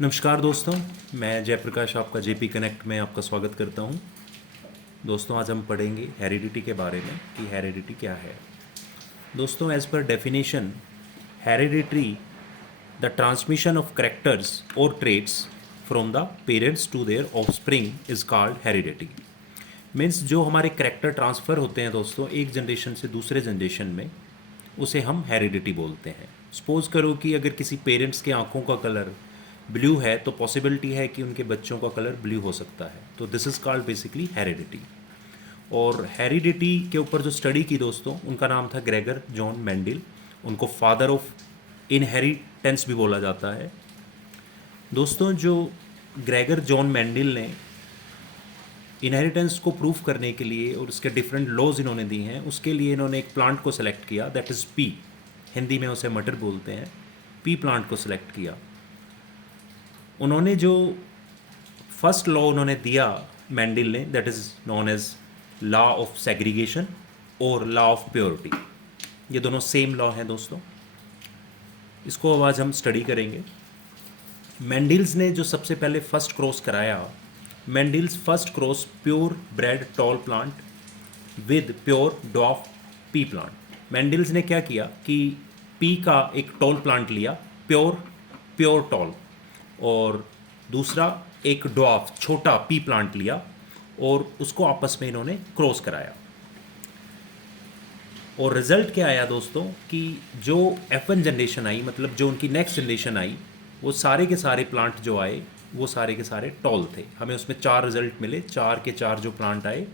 नमस्कार दोस्तों, मैं जयप्रकाश आपका जेपी कनेक्ट में आपका स्वागत करता हूं। दोस्तों, आज हम पढ़ेंगे हेरिडिटी के बारे में कि हेरिडिटी क्या है। दोस्तों, as per definition, heredity the transmission of characters और traits from the parents to their offspring is called heredity. Means जो हमारे करेक्टर ट्रांसफ़र होते हैं दोस्तों एक जनरेशन से दूसरे जनरेशन में, उसे हम हेरिडिटी बोलते हैं। सपोज करो कि अगर किसी पेरेंट्स के आंखों का कलर ब्लू है तो पॉसिबिलिटी है कि उनके बच्चों का कलर ब्लू हो सकता है। तो this is called basically heredity. और हेरिडिटी के ऊपर जो स्टडी की दोस्तों, उनका नाम था ग्रेगर जॉन मेंडल। उनको फादर ऑफ इनहेरिटेंस भी बोला जाता है। दोस्तों, जो ग्रेगर जॉन मेंडल ने इनहेरिटेंस को प्रूव करने के लिए और उसके डिफरेंट लॉज इन्होंने दी हैं, उसके लिए इन्होंने एक प्लांट को सेलेक्ट किया, दैट इज़ पी। हिंदी में उसे मटर बोलते हैं। पी प्लांट को सिलेक्ट किया। उन्होंने जो फर्स्ट लॉ उन्होंने दिया मेंडल ने, that is known as law of segregation और लॉ ऑफ प्योरिटी। ये दोनों सेम लॉ हैं दोस्तों। इसको आज हम स्टडी करेंगे। मेंडल्स ने जो सबसे पहले फर्स्ट क्रॉस कराया, Mendel's first cross pure bread tall plant with pure डॉफ P plant. Mendel's ने क्या किया कि पी का एक टॉल प्लांट लिया, प्योर टॉल, और दूसरा एक ड्वार्फ छोटा पी प्लांट लिया और उसको आपस में इन्होंने क्रॉस कराया। और रिजल्ट क्या आया दोस्तों कि जो F1 जनरेशन आई, मतलब जो उनकी नेक्स्ट जनरेशन आई, वो सारे के सारे प्लांट जो आए वो सारे के सारे टॉल थे। हमें उसमें 4 रिजल्ट मिले, 4 के 4 जो प्लांट आए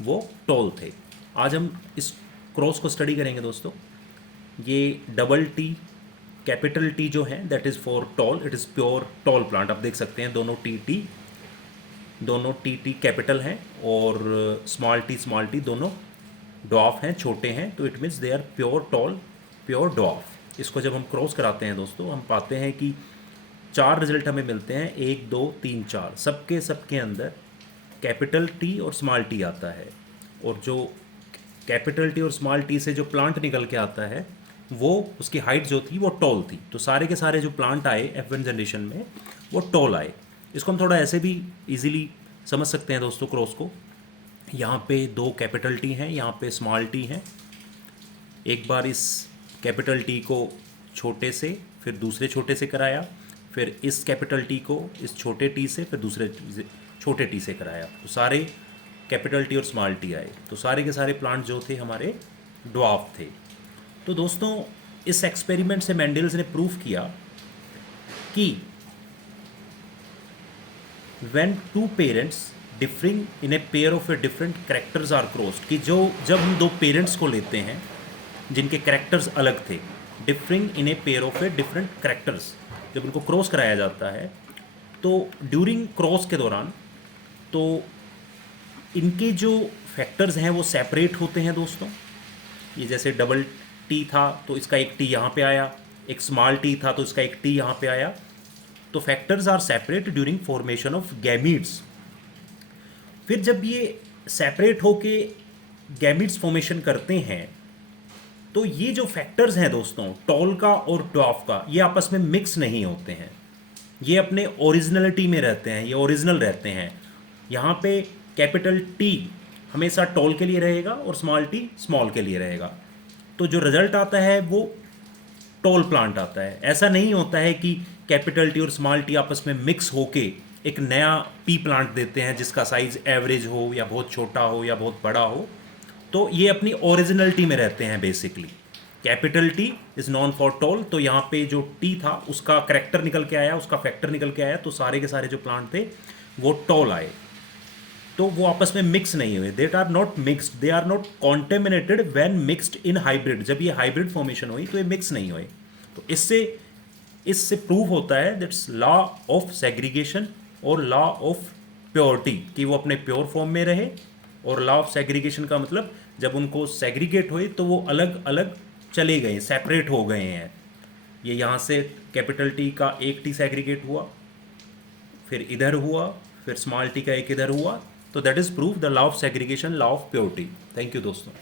वो टॉल थे। आज हम इस क्रॉस को स्टडी करेंगे दोस्तों। ये डबल टी, कैपिटल टी जो है that is for tall, it is pure tall plant. आप देख सकते हैं दोनों टी कैपिटल हैं, और स्मॉल टी दोनों डॉफ हैं, छोटे हैं। तो it means they are pure tall, pure dwarf. इसको जब हम क्रॉस कराते हैं दोस्तों, हम पाते हैं कि 4 रिजल्ट हमें मिलते हैं, 1 2 3 4। सबके अंदर कैपिटल टी और स्मॉल टी आता है। और जो कैपिटल टी और स्मॉल टी से जो प्लांट निकल के आता है, वो उसकी हाइट जो थी वो टॉल थी। तो सारे के सारे जो प्लांट आए F1 जनरेशन में वो टॉल आए। इसको हम थोड़ा ऐसे भी इजीली समझ सकते हैं दोस्तों क्रॉस को। यहाँ पे 2 कैपिटल टी हैं, यहाँ पे स्मॉल टी हैं। एक बार इस कैपिटल टी को छोटे से, फिर दूसरे छोटे से कराया, फिर इस कैपिटल टी को इस छोटे टी से, फिर दूसरे छोटे टी से कराया। तो सारे कैपिटल टी और स्मॉल टी आए। तो सारे के सारे प्लांट जो थे हमारे ड्वार्फ थे। तो दोस्तों, इस एक्सपेरिमेंट से मेंडल्स ने प्रूव किया कि when 2 parents differing in a pair of a different characters are crossed, कि जब हम 2 पेरेंट्स को लेते हैं जिनके कैरेक्टर्स अलग थे, differing in a pair of a different characters, जब उनको क्रॉस कराया जाता है, तो ड्यूरिंग क्रॉस के दौरान तो इनके जो फैक्टर्स हैं वो सेपरेट होते हैं दोस्तों। ये जैसे डबल टी था तो इसका एक टी यहाँ पे आया, एक स्मॉल टी था तो इसका एक टी यहाँ पे आया। तो factors are separate during formation of gametes. फिर जब ये सेपरेट होके गैमीड्स फॉर्मेशन करते हैं, तो ये जो फैक्टर्स हैं दोस्तों, टॉल का और ड्वार्फ का, ये आपस में मिक्स नहीं होते हैं। ये अपने ओरिजिनलिटी में रहते हैं, ये ओरिजिनल रहते हैं। यहाँ पे कैपिटल टी हमेशा टॉल के लिए रहेगा और स्मॉल टी स्मॉल के लिए रहेगा। तो जो रिजल्ट आता है वो टॉल प्लांट आता है। ऐसा नहीं होता है कि कैपिटल टी और स्मॉल टी आपस में मिक्स होके एक नया पी प्लांट देते हैं जिसका साइज एवरेज हो या बहुत छोटा हो या बहुत बड़ा हो। तो ये अपनी ओरिजिनलिटी में रहते हैं basically. Capital T is known for tall, तो यहाँ पे जो टी था उसका करेक्टर निकल के आया, उसका फैक्टर निकल के आया, तो सारे के सारे जो प्लांट थे वो टॉल आए। तो वो आपस में मिक्स नहीं हुए। That are not mixed, they are not contaminated when mixed in hybrid. जब ये हाइब्रिड फॉर्मेशन हुई तो ये मिक्स नहीं हुए। तो इससे प्रूव होता है दैट्स लॉ ऑफ सेग्रीगेशन और लॉ ऑफ प्योरिटी, कि वो अपने प्योर फॉर्म में रहे। और लॉ ऑफ सेग्रीगेशन का मतलब जब उनको सेग्रीगेट हुए तो वो अलग अलग चले गए, सेपरेट हो गए हैं। ये यहाँ से कैपिटल टी का एक टी सेग्रीगेट हुआ, फिर इधर हुआ, फिर स्मॉल टी का एक इधर हुआ। तो that is proof the law of segregation, law of purity. Thank you दोस्तों।